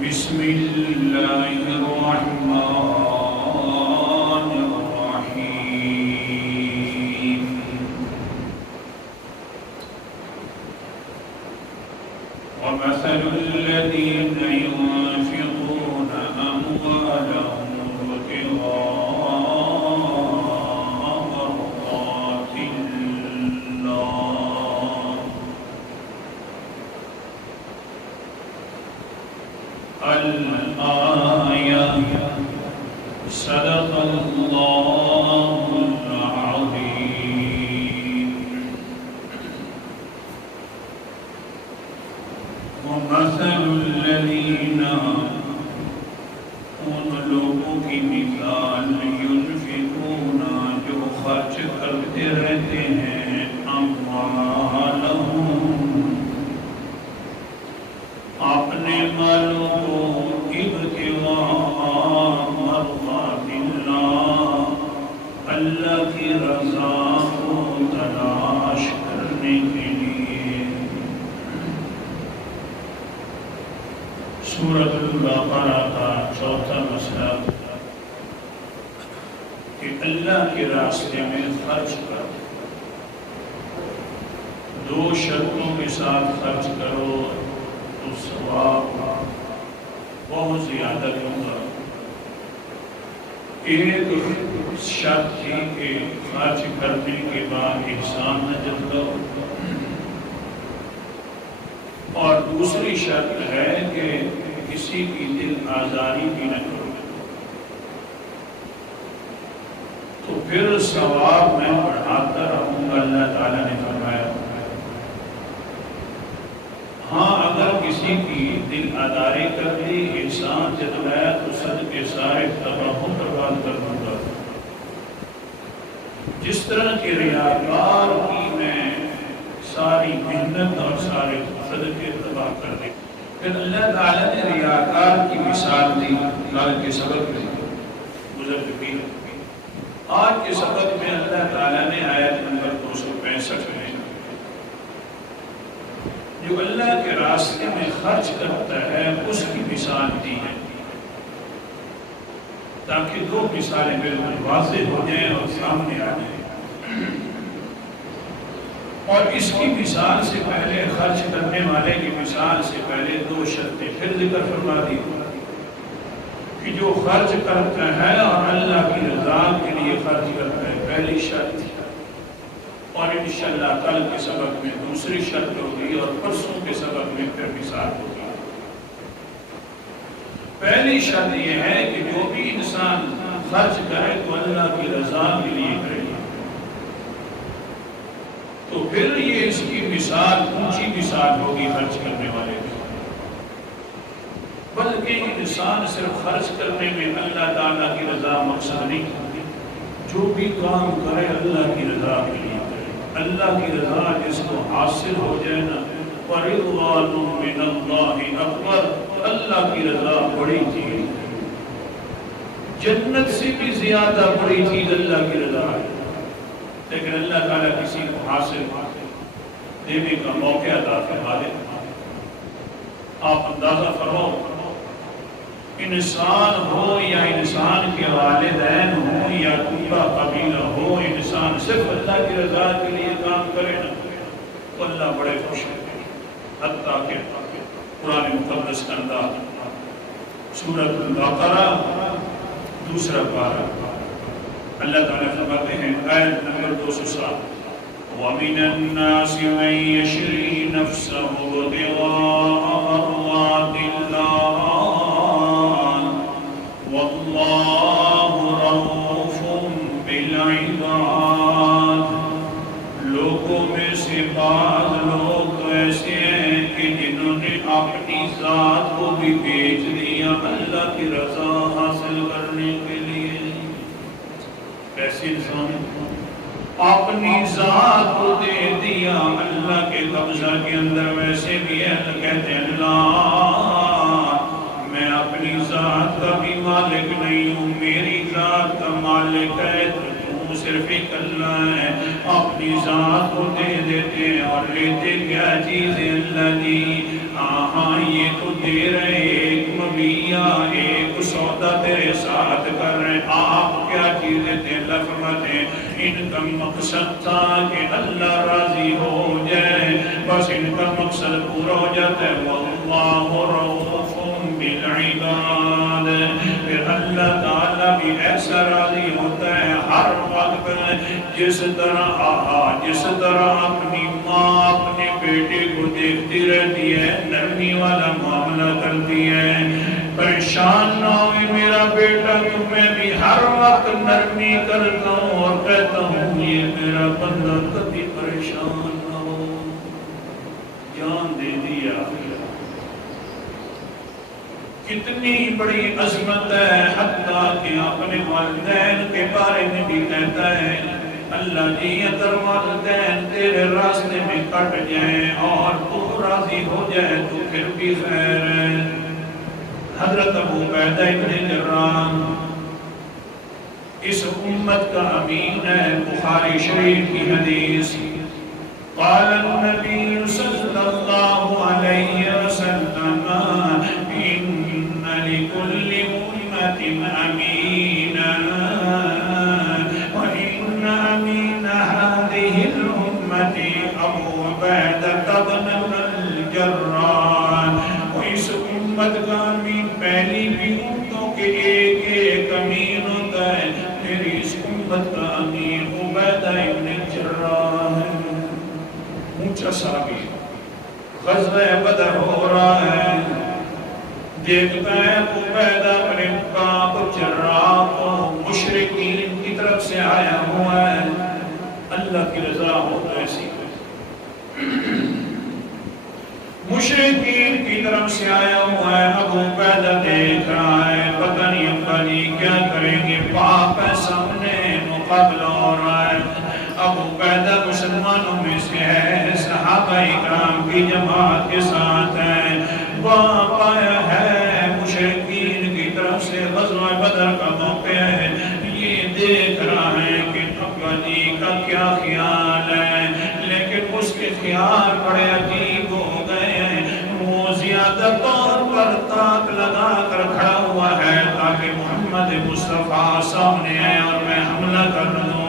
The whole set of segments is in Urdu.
بسم الله الرحمن الرحيم ومثل الذين ينفقون أموالهم ابتغاء مرضات الله الآية صدق الله العظيم ومثل الذين ان لوگوں کی مثال ينفقون جو خرچ کرتے رہتے ہیں اموالهم اپنے مالوں کو ابتغاء مرضات اللہ اللہ کی رضا کو تلاش کرنے کے لیے۔ سورۃ البقرہ کا چوتھا مسئلہ کہ اللہ کے راستے میں خرچ کرو، دو شرطوں کے ساتھ خرچ کرو تو ثواب بہت زیادہ ہوگا۔ ایک شرط تھی کہ خرچ کرنے کے بعد احسان نہ جتاؤ، اور دوسری شرط ہے کہ کسی کی دل آزاری بھی نہ کرو، تو پھر ثواب میں بڑھاتا رہوں گا۔ اللہ تعالیٰ نے فرمایا ہاں اگر کسی کی دل آزاری کر دی، احسان جتلایا تو صدقے سارے تباہ برباد کر دوں گا۔ جس طرح کہ ریاکار کی میں ساری محنت اور سارے صدقے تباہ کر دے۔ پھر اللہ تعالیٰ نے ریاکار کی مثال دی کل کے سبق میں گزر چکی ہے۔ آج کے سبق میں اللہ تعالیٰ نے آیت نمبر 265 میں جو اللہ کے راستے میں خرچ کرتا ہے اس کی مثال دی ہے، تاکہ دو مثالیں بالکل واضح ہو جائیں اور سامنے آ جائیں۔ اور اس کی مثال سے پہلے، خرچ کرنے والے کی مثال سے پہلے دو شرطیں پھر ذکر فرما دی کہ جو خرچ کرتا ہے اور اللہ کی رضا کے لیے خرچ کرتا ہے، پہلی شرط، اور انشاءاللہ کل کے سبق میں دوسری شرط ہوگی اور پرسوں کے سبق میں پھر مثال ہوگی۔ پہلی شرط یہ ہے کہ جو بھی انسان خرچ کرے تو اللہ کی رضا کے لیے کرے، تو پھر یہ اس کی مثال اونچی مثال ہوگی خرچ کرنے والے کی۔ بلکہ انسان صرف خرچ کرنے میں اللہ تعالیٰ کی رضا مقصد نہیں، جو بھی کام کرے اللہ کی رضا کے لیے کرے۔ اللہ کی رضا جس کو حاصل ہو جائے نا، وَرِضْوَانٌ مِّنَ اللَّهِ أَكْبَرُ، اللہ کی رضا بڑی چیز، جنت سے بھی زیادہ بڑی چیز اللہ کی رضا ہے۔ لیکن اللہ تعالیٰ کسی کو حاصل دینے کا موقع عطا فرما دے۔ آپ اندازہ فرماؤ، انسان ہو یا انسان کے والدین ہو یا پورا قبیلہ ہو، انسان صرف اللہ کی رضا کے لیے کام کرے نا تو اللہ بڑے خوش ہے۔ حتیٰ کہ قرآن مقدس کا انداز سورۃ البقرہ دوسرا پارہ، اللہ تعالیٰ فرماتے ہیں آیت نمبر 207، وَمِنَ النَّاسِ مَن يَشْرِي نَفْسَهُ ابْتِغَاءَ مَرْضَاتِ اللَّهِ وَاللَّهُ رَءُوفٌ بِالْعِبَادِ۔ لوگوں میں سے بعض لوگ ایسے ہیں کہ جنہوں نے اپنی ذات کو بھی بیچ دیا اللہ کی رضا حاصل کرنے کے لیے۔ ایسے انسان اپنی ذات کو دے دیا اللہ کے قبضہ کے اندر۔ ویسے بھی اللہ کہتے ہیں اللہ میں اپنی ذات کا بھی مالک نہیں ہوں، میری ذات کا مالک ہے تو صرف ایک اللہ ہے۔ اپنی ذات کو دے دیتے ہیں اور لیتے کیا چیزیں اللہ دی، ہاں یہ تو دے رہے ایک مقصد تھا کہ اللہ راضی ہو جائے، بس ان کا مقصد پورا ہو جاتا ہے۔ واللہ رؤوف بالعباد، پھر اللہ تعالیٰ بھی ایسا راضی ہوتا ہے ہر وقت، جس طرح اپنی ماں اپنے بیٹے کو دیکھتی رہتی ہے، نرمی والا معاملہ کرتی ہے۔ پریشان نہ ہوئی میرا بیٹا، تمہیں بھی ہر وقت نرمی کرتا ہوں اور کہتا ہوں یہ میرا بندہ کبھی پریشان نہ ہو۔ جان دے دیا، کتنی بڑی عظمت ہے، حتیٰ کہ اپنے والدین کے بارے میں بھی کہتا ہے اللہ جی اگر والدین تیرے راستے میں کٹ جائیں اور تو راضی ہو جائے تو پھر بھی خیر ہے۔ حضرت ابو عبیدہ بن جراح اس امت کا امین ہے، بخاری شریف کی حدیث، قال النبی صلی اللہ علیہ وسلم ان لکل امت امینا وان امین هذه الامت ابو عبیدہ بن الجراح۔ اس امت کا امین پہلی بھی امتوں کے ایک امین ہوتا ہے، میری اس امت کا امین عبیدہ بن الجراح ہے۔ اونچا صحابی، غزوہ بدر ہو رہا ہے، دیکھتا ہے عبیدہ بن کعب جراح کو مشرکین کی طرف سے آیا ہوا ہے، اللہ کی رضا ہو تو ایسی مشرکین کی طرف سے آیا ہوا ہے۔ ابو عبیدہ دیکھ رہا ہے، پتہ نہیں ابا جی کیا کریں گے، باپ ہے سامنے، مقابلہ ہو رہا ہے۔ ابو عبیدہ مسلمانوں میں سے ہے، صحابہ اکرام کی جماعت کے ساتھ ہے، باپ آیا ہے مشرکین کی طرف سے، غزوہ بدر کا موقع ہے، یہ دیکھ رہا ہے کہ ابا جی کا کیا خیال ہے، لیکن اس کے خیال بڑے عجیب ہو گئے ہیں۔ وہ زیادہ طور پر تاک لگا کر کھڑا ہوا ہے تاکہ محمد مصطفیٰ سامنے آئے اور میں حملہ کر دوں۔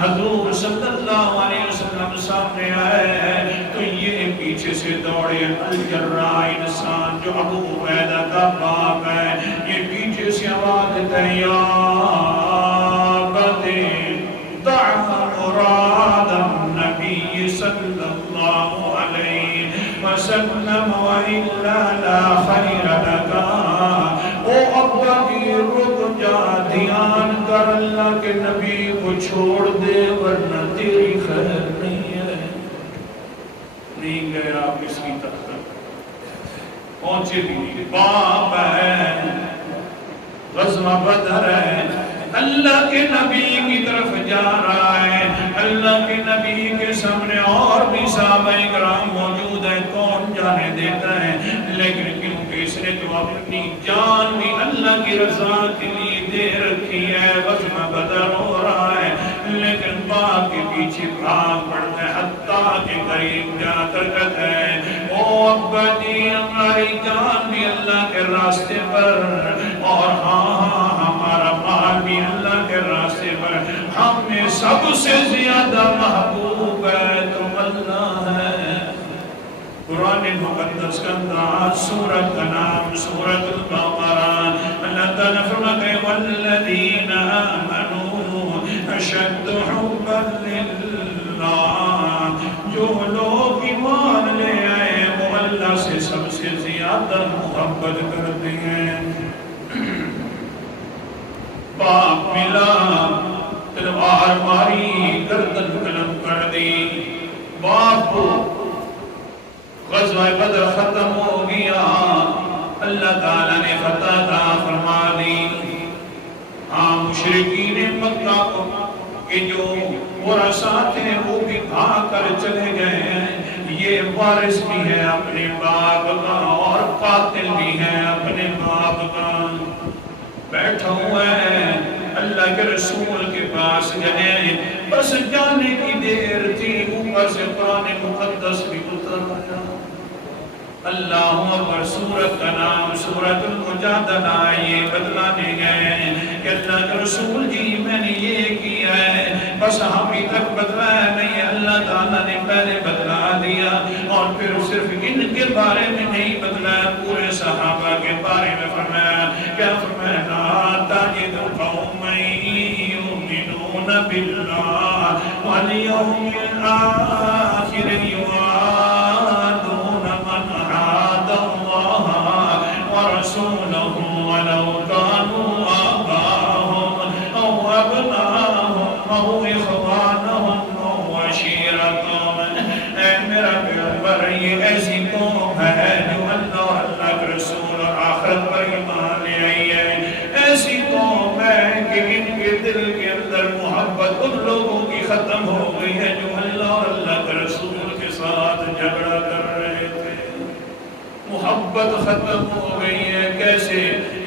حضور صلی اللہ علیہ وسلم سامنے آئے تو یہ پیچھے سے دوڑے، الجراح انسان جو ابو عبیدہ کا باپ ہے، یہ پیچھے سے آواز دیتا ہے یا ابتی دع مراد النبی صلی اللہ علیہ وسلم وإلا لا خیر لکا۔ او ابا جی رک جا، دھیان کر اللہ کے نبی کو چھوڑ دے ورنہ تیری خیر نہیں ہے۔ نہیں گئے آپ اس کی تک پہنچے بھی نہیں، باپ ہے، غزوہ بدر ہے، اللہ کے نبی کی طرف جا رہا ہے، اللہ کے نبی کے سامنے اور بھی صحابہ اکرام موجود ہیں، کون جانے دیتا ہے، لیکن کیونکہ اس نے تو اپنی جان بھی اللہ کی رضا کے لیے دے رکھی ہے، غزوہ بدر ہو رہا ہے، لیکن باپ کے پیچھے بھاگ پڑتا ہے، حتیٰ کہ قریب جا کر کہتا ہے او ابا جی ہماری جان بھی اللہ کے راستے پر، اور ہاں ہمارا مال بھی اللہ کے راستے پر، ہمیں سب سے زیادہ محبوب ہے تم اللہ ہے۔ قرآن مقدس کا انداز، سورت کا نام سورت البقرہ، اللہ تعالیٰ فرماتا ہے والذین آمنوا اشد حبا للہ، جو لوگ ایمان لے آئے وہ اللہ سے سب سے زیادہ محبت کرتے ہیں۔ باپ ملا، تلوار ماری، گردن قلم کر دی، باپ کو غزوہ بدر ختم ہو گیا، اللہ تعالیٰ نے فتح عطا فرما دی۔ ہاں مشرکین مکہ کو کہ جو ورثاء تھے وہ بھی بھاگ کر چلے گئے ہیں، یہ وارث بھی ہے اپنے باپ کا اور قاتل بھی ہے اپنے باپ کا، بیٹھا ہوا ہے اللہ کے رسول کے پاس گئے، بس جانے کی دیر تھی، اوپر سے قرآن مقدس بھی اتر آیا۔ اللہ اکبر، سورت کا نام سورت المجادلہ، یہ بتلانے گئے کہ اللہ کے رسول جی میں نے یہ کیا ہے، بس ابھی تک بدلایا نہیں، اللہ تعالیٰ نے پہلے بدلا دیا اور پھر صرف ان کے بارے میں نہیں بدلایا، پورے صحابہ کے بارے میں فرمایا۔ کیا فرمایا؟ لا تجد قوما یؤمنون باللہ والیوم الآخر یوادون من حاد اللہ ورسولہ ولو كانوا آباءهم أو أبناءهم أو إخوانهم أو عشيرتهم۔ اے میرا پیغمبر، یہ ایسی قوم ہے جو اللہ اور اللہ کے رسول اور آخرت پر ایمان لے آئی ہے، ایسی قوم ہے کہ ان کے دل کے اندر محبت ان لوگوں کی ختم ہو گئی ہے جو اللہ اور اللہ کے رسول کے ساتھ جھگڑا کر رہے تھے، محبت ختم ہو گئی ہے۔ کیسے؟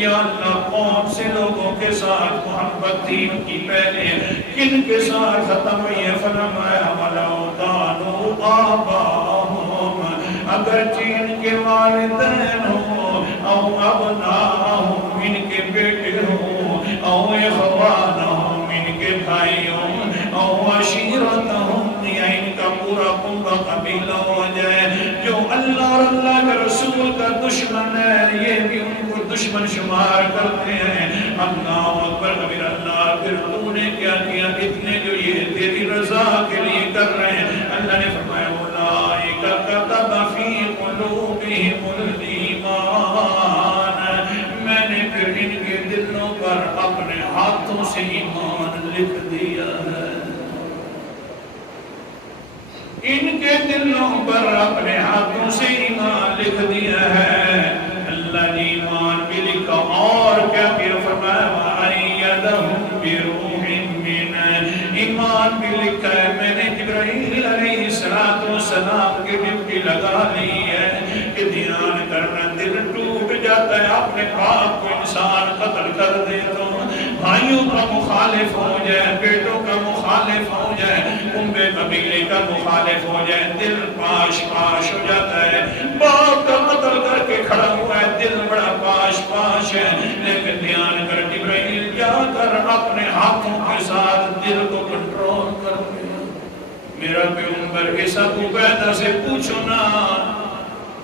یا اللہ، کون سے لوگوں کے ساتھ محبت تھی ان کی پہلے، کن کے ساتھ ختم ہوئی ہے؟ فرمایا وَلَوْ كَانُوا آبَاءَهُمْ، اگرچہ ان کے والدین ہوں، او ابناءہم، ان کے بیٹے ہوں، او اخوانہم، ان کے بھائی ہوں، او عشیرتہم، یا ان کا پورا کنبہ قبیلہ ہو جائے، جو اللہ اور اللہ کے رسول کا دشمن ہے، یہ بھی ان کو دشمن شمار کرتے ہیں۔ اللہ اکبر کبیر۔ اللہ، پھر تو نے کیا کیا؟ اتنے جو یہ تیری رضا کے لیے کر رہے ہیں، اللہ نے فرمایا اولئک کتب فی قلوبہم الایمان، میں نے پھر ان کے دلوں پر اپنے ہاتھوں سے ایمان لکھ دیا ہے، ان کے دلوں پر اپنے ہاتھوں سے ایمان لکھ دیا ہے۔ اللہ نے ایمان بھی لکھا اور کیا کیا؟ فرمایا وَأَيَّدَهُمْ بِرُوحٍ مِّنْهُ، ایمان بھی لکھا ہے، میں نے جبرائیل علیہ السلام کی ڈیوٹی لگا لی ہے کہ دھیان کرنا، دل ٹوٹ جاتا ہے اپنے باپ کو انسان قتل کر دے تو، بھائیوں کا مخالف ہو جائے، بیٹوں کا مخالف ہو جائے، کنبے قبیلے کا مخالف ہو جائے، دل پاش پاش ہو جاتا ہے۔ باپ کا قتل کر کے کھڑا ہوا ہے، دل بڑا پاش پاش ہے، لیکن دھیان کر جبرائیل جا کر اپنے ہاتھوں کے ساتھ دل کو کنٹرول کر دیا۔ میرا پیغمبر اس ابو عبیدہ سے پوچھو نا،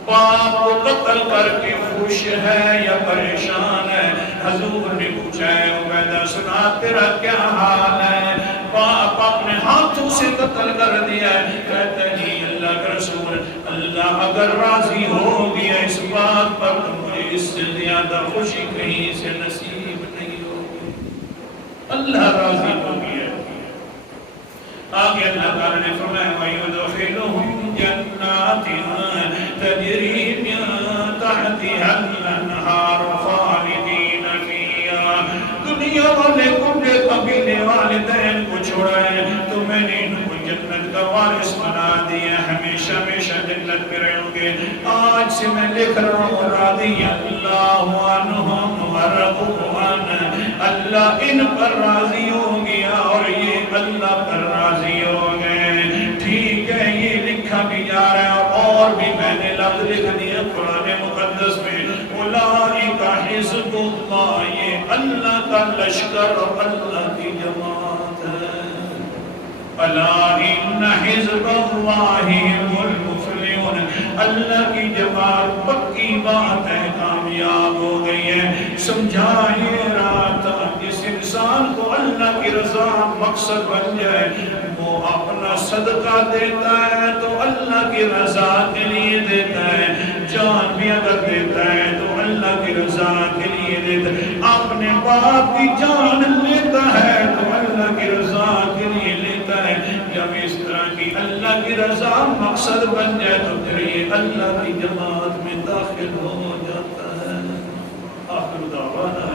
باپ کو قتل کر کے خوش ہے یا پریشان ہے؟ حضور نے پوچھا ہے عبیدہ سنا تیرا کیا حال ہے؟ باپ اپنے ہاتھوں سے قتل کر دیا ہے، کہتا ہے نہیں اللہ کا رسول، اللہ اگر راضی ہو گیا اس بات پر تو مجھے اس سے زیادہ خوشی کہیں سے نصیب نہیں ہوگی۔ اللہ راضی ہو گیا۔ آگے اللہ تعالیٰ نے فرمایا وَيُدْخِلُهُمْ جَنَّاتٍ تَجْرِي مِن تَحْتِهَا الْأَنْهَارُ خَالِدِينَ فِيهَا۔ دنیا والے کنبے قبیلے والدین کو چھوڑائے تو میں نے ان کو جنت کا وارث بنا دیا، ہمیشہ ہمیشہ جنت میں رہیں گے۔ آج سے میں لکھ رہا ہوں رضی اللہ عنہم ورضوا عنہ، اللہ ان پر راضی ہو گیا اور یہ اللہ پر راضی ہو گئے۔ ٹھیک ہے، یہ لکھا بھی جا رہا ہے اور بھی میں نے لفظ لکھ دیا قرآن مقدس میں، اولئک حزب اللہ، یہ اللہ کا لشکر اور اللہ کی جماعت ہے۔ الا ان حزب اللہ هم المفلحون، اللہ کی جماعت پکی بات ہے، کامیاب ہو گئی ہے۔ سمجھا یہ رہا تھا جس انسان کو اللہ کی رضا مقصد بن جائے وہ اپنا صدقہ دیتا ہے تو اللہ کی رضا کے لیے دیتا ہے، جان بھی اگر دیتا ہے تو اللہ کی رضا کے لیے دیتا ہے، اپنے باپ کی جان لیتا ہے تو اللہ کی رضا کے لیے لیتا ہے۔ جب اس طرح کی اللہ کی رضا مقصد بن جائے تو پھر یہ اللہ کی جماعت میں داخل ہو جاتا ہے۔ آخر دعوانا